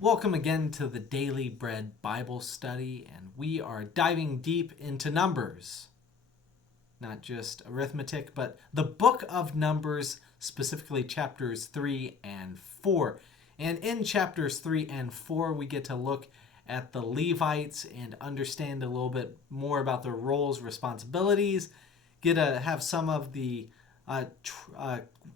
Welcome again to the Daily Bread Bible Study, and we are diving deep into Numbers. Not just arithmetic, but the book of Numbers, specifically chapters 3 and 4. And in chapters 3 and 4, we get to look at the Levites and understand a little bit more about their roles, responsibilities, get to have some of the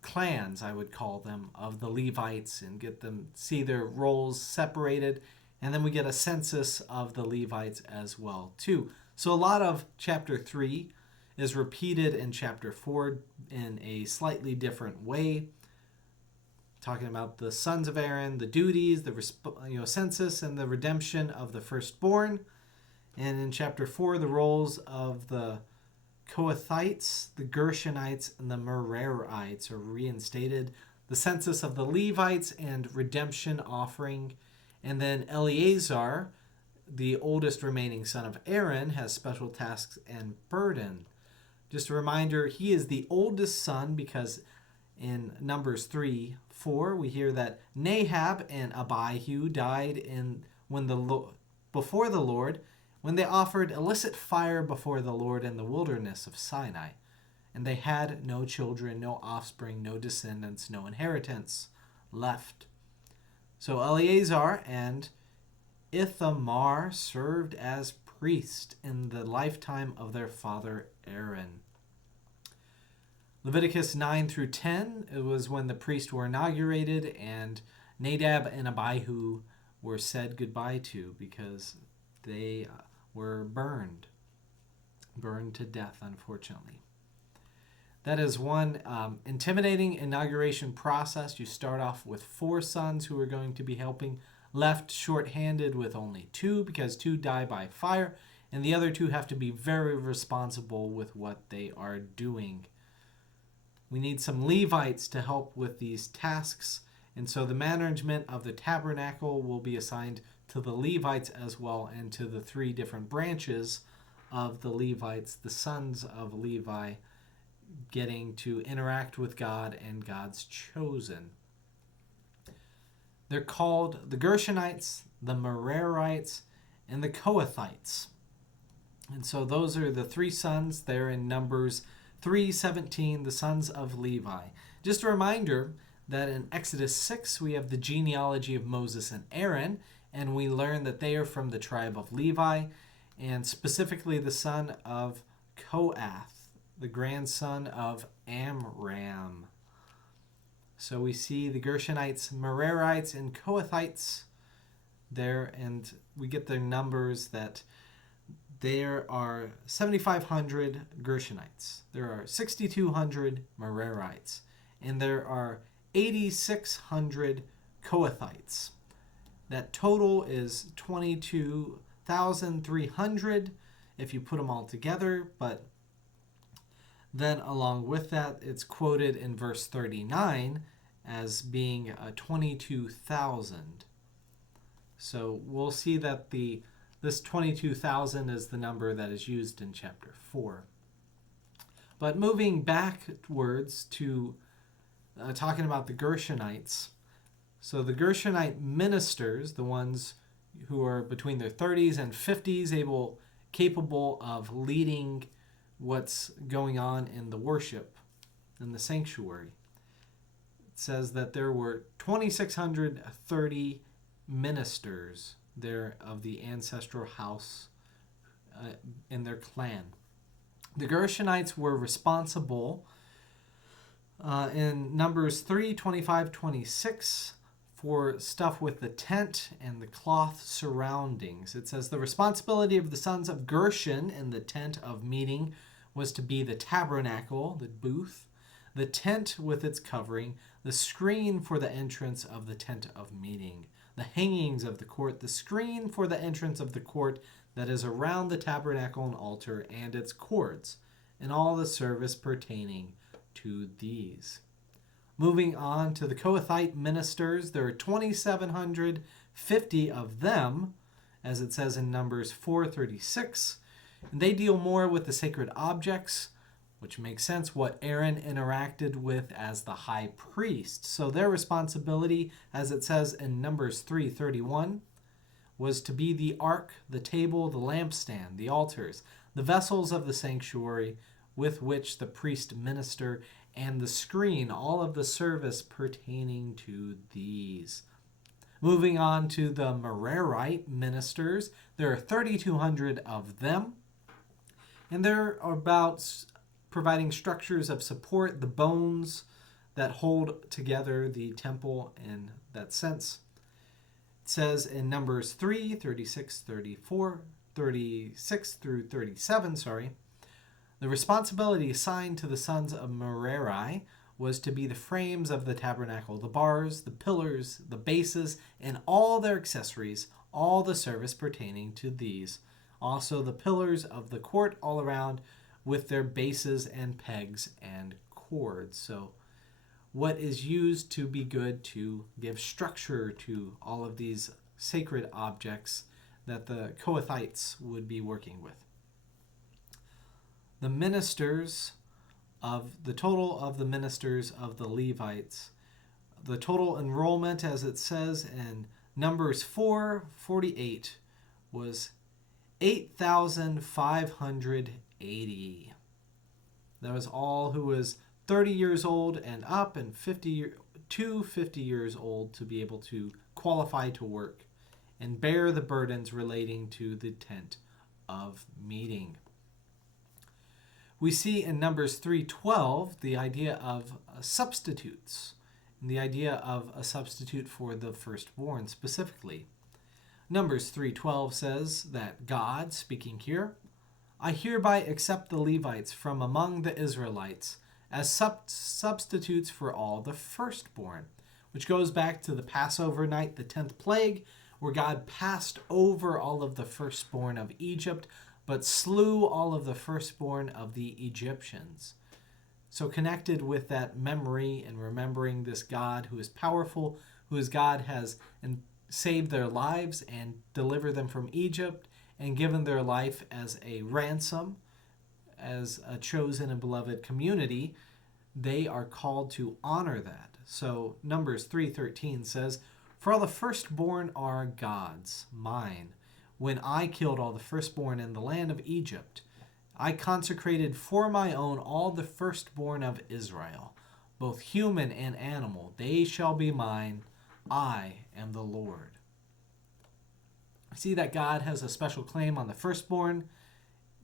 clans, I would call them, of the Levites and get them see their roles separated. And then we get a census of the Levites as well, too. So a lot of chapter 3 is repeated in chapter 4 in a slightly different way, talking about the sons of Aaron, the duties, the census, and the redemption of the firstborn. And in chapter 4, the roles of the Kohathites, the Gershonites, and the Merarites are reinstated. The census of the Levites and redemption offering. And then Eleazar, the oldest remaining son of Aaron, has special tasks and burden. Just a reminder, he is the oldest son because in Numbers 3:4 we hear that Nahab and Abihu died before the Lord when they offered illicit fire before the Lord in the wilderness of Sinai. And they had no children, no offspring, no descendants, no inheritance left. So Eleazar and Ithamar served as priests in the lifetime of their father Aaron. Leviticus 9 through 10, it was when the priests were inaugurated and Nadab and Abihu were said goodbye to because they were burned to death, unfortunately. That is one intimidating inauguration process. You start off with 4 sons who are going to be helping, left short-handed with only 2 because 2 die by fire, and the other 2 have to be very responsible with what they are doing. We need some Levites to help with these tasks, and so the management of the tabernacle will be assigned to the Levites as well, and to the 3 different branches of the Levites, the sons of Levi, getting to interact with God and God's chosen. They're called the Gershonites, the Merarites, and the Kohathites. And so those are the 3 sons there in Numbers 3:17, the sons of Levi. Just a reminder that in Exodus 6 we have the genealogy of Moses and Aaron, and we learn that they are from the tribe of Levi, and specifically the son of Kohath, the grandson of Amram. So we see the Gershonites, Merarites, and Kohathites there, and we get their numbers that there are 7,500 Gershonites, there are 6,200 Merarites, and there are 8,600 Kohathites. That total is 22,300 if you put them all together, but then along with that, it's quoted in verse 39 as being 22,000. So we'll see that this 22,000 is the number that is used in chapter 4. But moving backwards to talking about the Gershonites, so the Gershonite ministers, the ones who are between their 30s and 50s, capable of leading what's going on in the worship in the sanctuary. It says that there were 2,630 ministers there of the ancestral house in their clan. The Gershonites were responsible in Numbers 3, 25, 26 for stuff with the tent and the cloth surroundings. It says the responsibility of the sons of Gershon in the tent of meeting was to be the tabernacle, the booth, the tent with its covering, the screen for the entrance of the tent of meeting, the hangings of the court, the screen for the entrance of the court that is around the tabernacle and altar and its cords, and all the service pertaining to these. Moving on to the Kohathite ministers, there are 2,750 of them, as it says in Numbers 4:36. And they deal more with the sacred objects, which makes sense, what Aaron interacted with as the high priest. So their responsibility, as it says in Numbers 3:31, was to be the ark, the table, the lampstand, the altars, the vessels of the sanctuary with which the priest minister, and the screen, all of the service pertaining to these. Moving on to the Merarite ministers, there are 3,200 of them, and they're about providing structures of support, the bones that hold together the temple in that sense. It says in Numbers 3, 36, 34, 36 through 37, the responsibility assigned to the sons of Merari was to be the frames of the tabernacle, the bars, the pillars, the bases, and all their accessories, all the service pertaining to these. Also the pillars of the court all around with their bases and pegs and cords. So what is used to be good to give structure to all of these sacred objects that the Kohathites would be working with. The ministers of the total of the ministers of the Levites, the total enrollment, as it says in Numbers 4:48, was 8,580. That was all who was 30 years old and up, and 50 years old to be able to qualify to work and bear the burdens relating to the tent of meeting. We see in Numbers 3:12 the idea of substitutes, and the idea of a substitute for the firstborn specifically. Numbers 3:12 says that God, speaking here, I hereby accept the Levites from among the Israelites as substitutes for all the firstborn, which goes back to the Passover night, the 10th plague, where God passed over all of the firstborn of Egypt, but slew all of the firstborn of the Egyptians. So connected with that memory and remembering this God who is powerful, whose God has saved their lives and delivered them from Egypt and given their life as a ransom, as a chosen and beloved community, they are called to honor that. So Numbers 3:13 says, for all the firstborn are God's, mine. When I killed all the firstborn in the land of Egypt, I consecrated for my own all the firstborn of Israel, both human and animal. They shall be mine. I am the Lord. See that God has a special claim on the firstborn,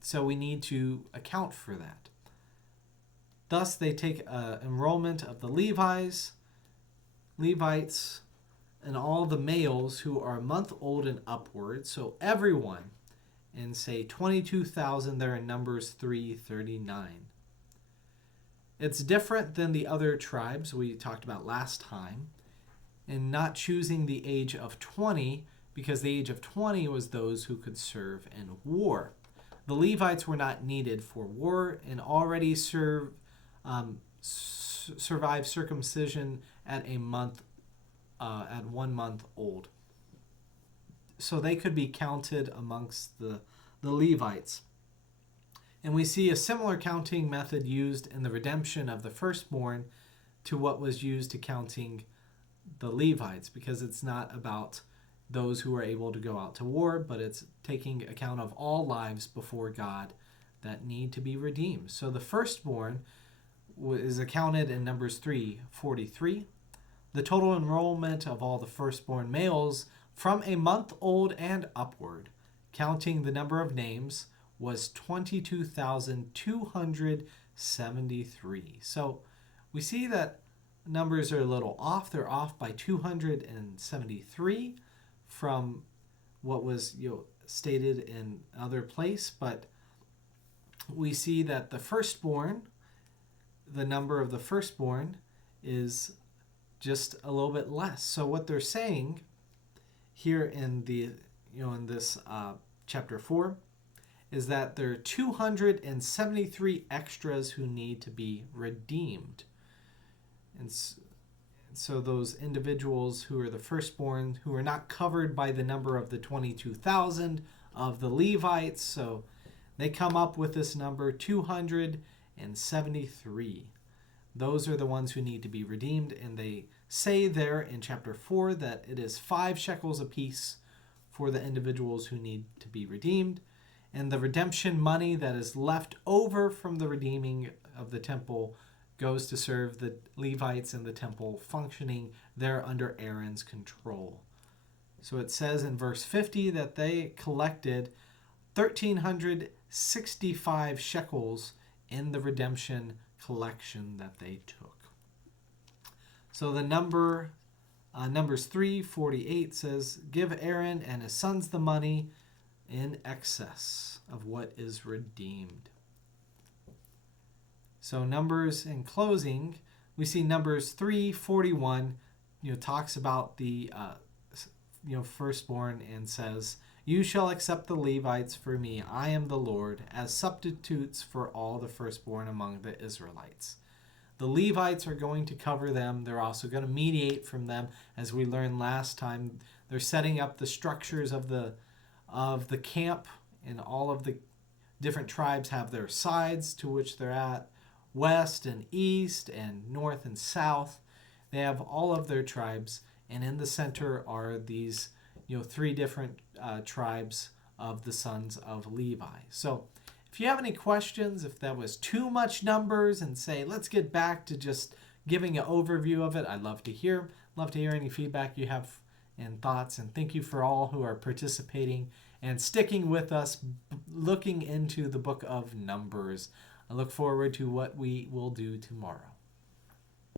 so we need to account for that. Thus, they take enrollment of the Levites, and all the males who are a month old and upward, so everyone, and say 22,000 there in Numbers 3:39. It's different than the other tribes we talked about last time in not choosing the age of 20, because the age of 20 was those who could serve in war. The Levites were not needed for war and already survived circumcision at 1 month old. So they could be counted amongst the Levites. And we see a similar counting method used in the redemption of the firstborn to what was used to counting the Levites, because it's not about those who are able to go out to war, but it's taking account of all lives before God that need to be redeemed. So the firstborn is accounted in Numbers 3:43. The total enrollment of all the firstborn males from a month old and upward, counting the number of names, was 22,273. So we see that numbers are a little off. They're off by 273 from what was stated in other place, but we see that the firstborn, the number of the firstborn is just a little bit less. So what they're saying here in the in this chapter 4 is that there are 273 extras who need to be redeemed. And so those individuals who are the firstborn, who are not covered by the number of the 22,000 of the Levites, so they come up with this number, 273 1,273. Those are the ones who need to be redeemed, and they say there in chapter 4 that it is 5 shekels apiece for the individuals who need to be redeemed. And the redemption money that is left over from the redeeming of the temple goes to serve the Levites in the temple, functioning there under Aaron's control. So it says in verse 50 that they collected 1,365 shekels in the redemption collection that they took. So the Numbers 3:48 says, "Give Aaron and his sons the money in excess of what is redeemed." So Numbers, in closing, we see Numbers 3:41, talks about the firstborn and says, "You shall accept the Levites for me, I am the Lord, as substitutes for all the firstborn among the Israelites." The Levites are going to cover them. They're also going to mediate from them, as we learned last time. They're setting up the structures of the camp, and all of the different tribes have their sides to which they're at, west and east and north and south. They have all of their tribes, and in the center are these 3 different tribes of the sons of Levi. So if you have any questions, if that was too much numbers, and say, let's get back to just giving an overview of it, I'd love to hear any feedback you have and thoughts. And thank you for all who are participating and sticking with us, looking into the book of Numbers. I look forward to what we will do tomorrow.